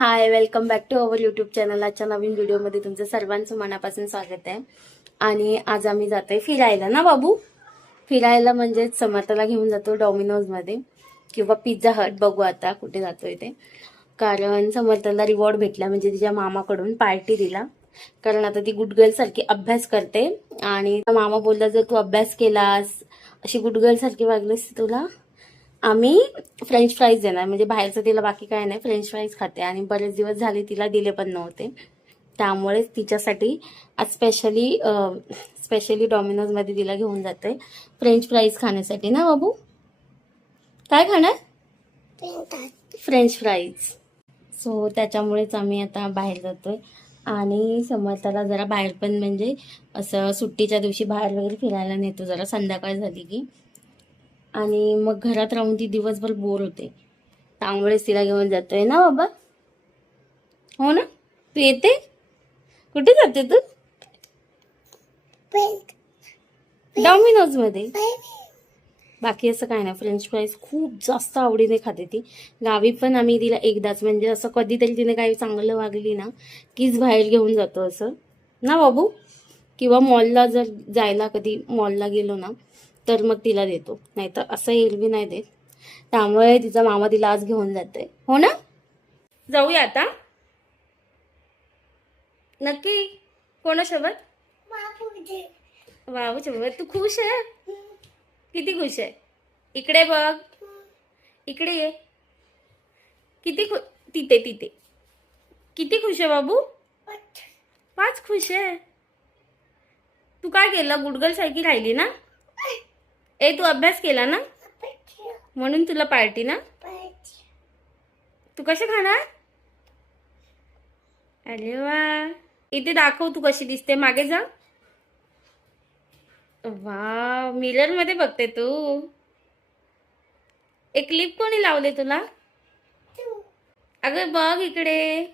High, welcome back to our YouTube channel. आजच्या नवीन व्हिडिओमध्ये तुमचं सर्वांचं मनापासून स्वागत आहे. आणि आज आम्ही जातोय फिरायला ना बाबू. फिरायला म्हणजे समर्थला घेऊन जातो डॉमिनोजमध्ये किंवा पिझ्झा हट, बघू आता कुठे जातोय ते. कारण समर्थला रिवॉर्ड भेटला, म्हणजे तिच्या मामाकडून पार्टी दिला. कारण आता ती गुड गर्ल सारखी अभ्यास करते आणि मामा बोलला जर तू अभ्यास केलास, अशी गुड गर्ल सारखी वागलीस, तुला आम्ही फ्रेंच फ्राईज देणार. म्हणजे बाहेरचं तिला बाकी काय नाही, फ्रेंच फ्राईज खाते आणि बरेच दिवस झाले तिला दिले पण नव्हते. त्यामुळे तिच्यासाठी आज स्पेशली डॉमिनोजमध्ये तिला घेऊन जाते फ्रेंच फ्राईज खाण्यासाठी ना बाबू. काय खाणार? French fries. सो त्याच्यामुळेच आम्ही आता बाहेर जातोय. आणि समर्थाला जरा बाहेर पण, म्हणजे असं सुट्टीच्या दिवशी बाहेर वगैरे फिरायला नेतो जरा संध्याकाळ झाली की. आणि मग घरात राहून ती दिवसभर बोर होते, त्यामुळेच तिला घेऊन जातोय ना बाबा. हो ना, तू येते? कुठे जाते तू? डॉमिनोज मध्ये. बाकी असं काय नाही, फ्रेंच फ्राईज खूप जास्त आवडीने खाते ती. गावी पण आम्ही तिला एकदाच, म्हणजे असं कधीतरी तिने काही चांगलं वागली ना कीच बाहेर घेऊन जातो असं ना बाबू. किंवा मॉलला जर जायला, कधी मॉलला गेलो ना तर मग तिला देतो, नाहीतर असं एरवी नाही देत. त्यामुळे तिचा मामा तिला आज घेऊन जाते. हो ना, जाऊया आता नक्की. कोणासोबत? बाबूसोबत. तू खुश आहे? किती खुश आहे? इकडे बघ, इकडे ये. किती तिथे तिथे किती खुश आहे बाबू? 5 खुश आहे. तू काय केलं? गुडगल सारखी राहिली ना. तू अभ्यास केला ना, म्हणून तुला पार्टी ना. तू कसे खाणार? अरे वा, इथे दाखव तू कशी दिसते. मागे जा. वा, मिरर मध्ये बघते तू. एक क्लिप कोणी लावले तुला? अगं बघ इकडे.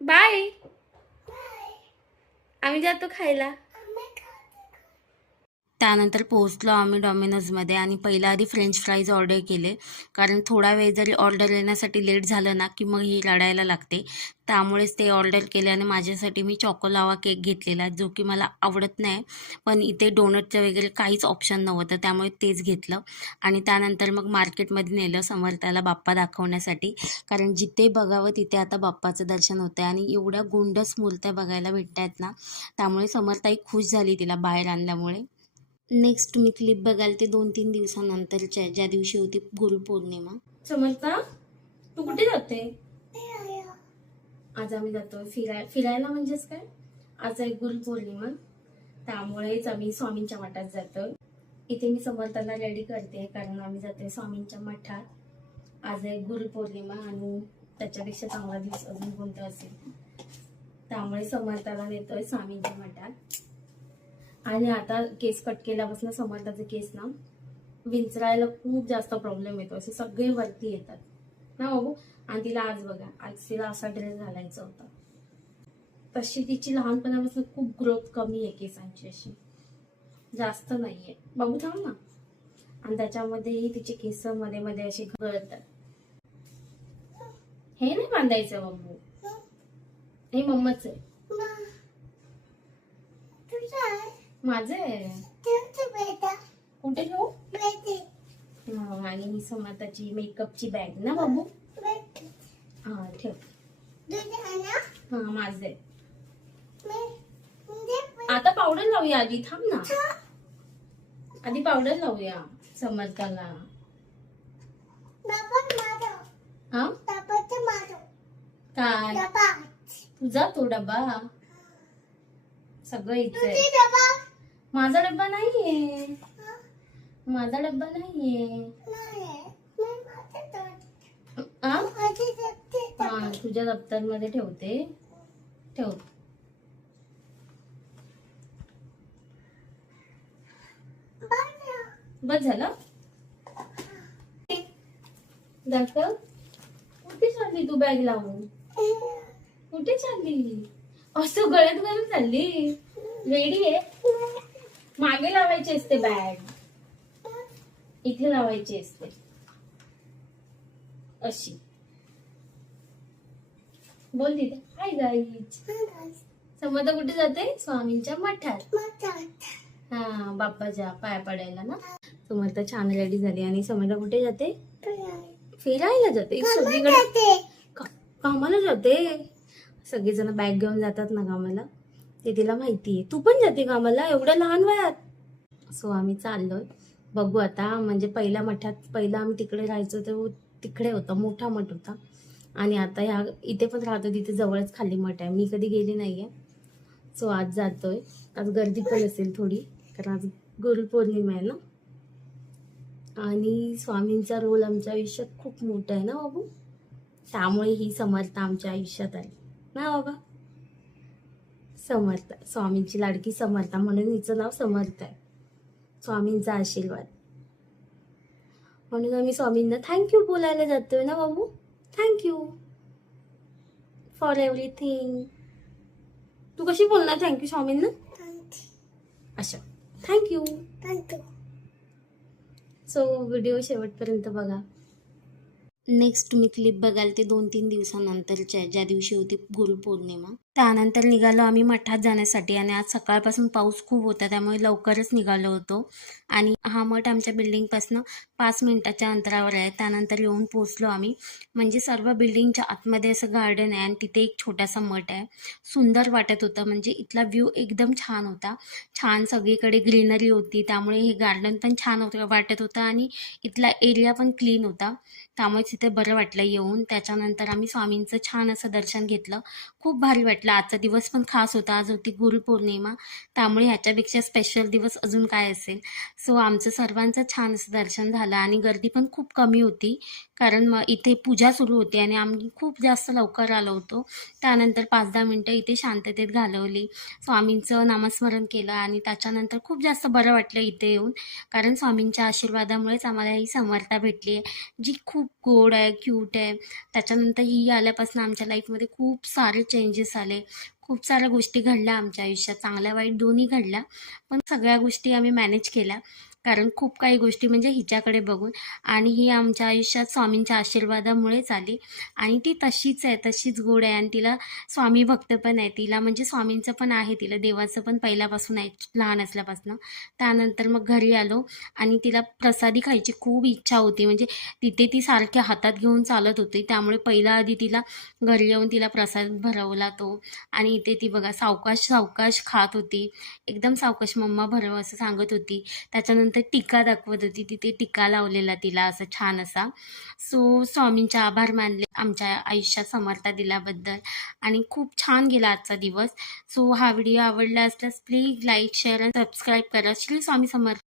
बाय. आम्ही जातो खायला. त्यानंतर पोहोचलो आम्ही डॉमिनोजमध्ये आणि पहिला आधी फ्रेंच फ्राईज ऑर्डर केले. कारण थोडा वेळ जरी ऑर्डर येण्यासाठी लेट झालं ना की मग ही रडायला लागते. त्यामुळेच ते ऑर्डर केले. आणि माझ्यासाठी मी चॉकोलावा केक घेतलेला, जो की मला आवडत नाही, पण इथे डोनटचं वगैरे काहीच ऑप्शन नव्हतं, त्यामुळे तेच घेतलं. आणि त्यानंतर मग मार्केटमध्ये नेलं समर्थाला बाप्पा दाखवण्यासाठी. कारण जिथे बघावं तिथे आता बाप्पाचं दर्शन होतं आणि एवढ्या गोंडस मूर्त्या बघायला भेटत आहेत ना, त्यामुळे समर्थाही खुश झाली तिला बाहेर आणल्यामुळे. नेक्स्ट तुम्ही क्लिप बघाल ते 2-3 दिवसानंतरच्या, ज्या दिवशी होती गुरुपौर्णिमा. समजता? तू कुठे जाते? आज आम्ही जातो फिरायला. म्हणजेच काय, आज आहे गुरुपौर्णिमा, त्यामुळेच आम्ही स्वामींच्या मठात जातो. इथे मी समर्थाला रेडी करते, कारण आम्ही जातोय स्वामींच्या मठात. आज आहे गुरुपौर्णिमा आणि त्याच्यापेक्षा चांगला दिवस अजून कोणता असेल, त्यामुळे समर्थाला नेतोय स्वामींच्या मठात. आणि आता केस कट केल्यापासून समर्थाचे केस ना विंचरायला खूप जास्त प्रॉब्लेम येतो, असे सगळे वरती येतात ना बाबू. आणि तिला आज बघा, आज तिला असा ड्रेस घालायचा होता. तशी तिची लहानपणापासून खूप ग्रोथ कमी आहे केसांची, अशी जास्त नाहीये बाबू. थांब ना. आणि त्याच्यामध्येही तिचे केस मध्ये मध्ये असे गळतात. हे नाही बांधायचं बाबू, हे मम्माच आहे. माझे कुठे ठेवू? आणि ही समर्थाची मेकअपची बॅग ना बाबू. हा ठेव. हा माझे. आता पावडर लावूया आधी, थांब ना. आधी पावडर लावूया समर्थाला. हा काय तुझा तो डबा सगळं इथे. माझा डब्बा नाहीये, माझा डब्बा नाहीये. हा तुझ्या दप्तरमध्ये ठेवते. ठेव. बस झालं. दाखव. कुठे चालली तू बॅग लावून? कुठे चालली? असं गळ्यात घालून चालली? रेडी आहे? मागे लावायची असते बॅग, इथे लावायची असते अशी. बोल तिथे हाय गाईज. समर्थ कुठे जाते? स्वामींच्या मठात. हा बाप्पाच्या पाया पडायला ना. समर्थ छान रेडी झाली आणि समर्थ कुठे जाते? फिरायला जाते. सगळीकडे कामाला जाते. सगळेजण बॅग घेऊन जातात ना कामाला, ते तिला माहितीये. तू पण जाते कामाला एवढ्या लहान वयात? सो आम्ही चाललोय. बघू आता. म्हणजे पहिल्या मठात, पहिला आम्ही तिकडे राहायचो तो तिकडे होता, मोठा मठ होता. आणि आता ह्या इथे पण राहतो, तिथे जवळच खाली मठ आहे. मी कधी गेली नाहीये. सो आज जातोय. आज गर्दी पण असेल थोडी, कारण आज गुरुपौर्णिमा आहे ना. आणि स्वामींचा रोल आमच्या आयुष्यात खूप मोठा आहे ना बाबू. त्यामुळे ही समर्थ आमच्या आयुष्यात आहे ना बाबा. समर्थ, स्वामींची लाडकी समर्था, म्हणून हिचं नाव समर्थ आहे. स्वामींचा आशीर्वाद, म्हणून आम्ही स्वामींना थँक्यू बोलायला जातोय ना बाबू. Thank you for everything. तू कशी बोलणार थँक्यू स्वामींना? अच्छा, थँक्यू. सो व्हिडिओ शेवटपर्यंत बघा. नेक्स्ट तुम्ही क्लिप बघाल ते 2-3 दिवसानंतरच्या, ज्या दिवशी होती गुरुपौर्णिमा. त्यानंतर निघालो आम्ही मठात जाण्यासाठी. आणि आज सकाळपासून पाऊस खूप होता, त्यामुळे लवकरच निघालो होतो. आणि हा मठ आमच्या बिल्डिंगपासून 5 मिनिटाच्या अंतरावर आहे. त्यानंतर येऊन पोचलो आम्ही. म्हणजे सर्व बिल्डिंगच्या आतमध्ये असं गार्डन आहे आणि तिथे एक छोटासा मठ आहे. सुंदर वाटत होतं. म्हणजे इथला व्ह्यू एकदम छान होता. छान सगळीकडे ग्रीनरी होती, त्यामुळे हे गार्डन पण छान वाटत होतं. आणि इथला एरिया पण क्लीन होता, त्यामुळे तिथे बरं वाटलं येऊन. त्याच्यानंतर आम्ही स्वामींचं छान असं दर्शन घेतलं. खूप भारी वाटलं. आजचा दिवस पण खास होता. आज होती गुरुपौर्णिमा, त्यामुळे ह्याच्यापेक्षा स्पेशल दिवस अजून काय असेल. सो आमचं सर्वांचं छान असं दर्शन झालं. आणि गर्दी पण खूप कमी होती, कारण मग इथे पूजा सुरू होती आणि आम्ही खूप जास्त लवकर आलो होतो. त्यानंतर 5-10 मिनटं इथे शांततेत घालवली, स्वामींचं नामस्मरण केलं. आणि त्याच्यानंतर खूप जास्त बरं वाटलं इथे येऊन, कारण स्वामींच्या आशीर्वादामुळेच आम्हाला ही समर्था भेटली आहे, जी खूप गोड आहे, क्यूट आहे. त्याच्यानंतर ही आल्यापासून आमच्या लाईफमध्ये खूप सारे चेंजेस आले. खूप साऱ्या गोष्टी घडल्या आमच्या आयुष्यात, चांगल्या वाईट दोन्ही घडल्या. पण सगळ्या गोष्टी आम्ही मॅनेज केल्या, कारण खूप काही गोष्टी म्हणजे हिच्याकडे बघून. आणि ही आमच्या आयुष्यात स्वामींच्या आशीर्वादामुळेच आली. आणि ती तशीच आहे, तशीच गोड आहे. आणि तिला स्वामी भक्त पण आहे. तिला म्हणजे स्वामींचं पण आहे, तिला देवाचं पण पहिल्यापासून आहे, लहान असल्यापासून. त्यानंतर मग घरी आलो आणि तिला प्रसादी खायची खूप इच्छा होती. म्हणजे तिथे ती सारख्या हातात घेऊन चालत होती, त्यामुळे पहिला आधी तिला घरी येऊन तिला प्रसाद भरवला तो. आणि इथे ती बघा सावकाश सावकाश खात होती, एकदम सावकाश. मम्मा भरव असं सांगत होती. त्याच्यानंतर टीका दाखवत होती, तिथे टीका लावलेला तिला असं छान असा. सो स्वामींचे आभार मानले आमच्या आयुष्यात समर्था दिल्याबद्दल. आणि खूप छान गेला आजचा दिवस. सो हा व्हिडिओ आवडला असल्यास प्लीज लाईक, शेअर आणि सबस्क्राईब करा. श्री स्वामी समर्थ.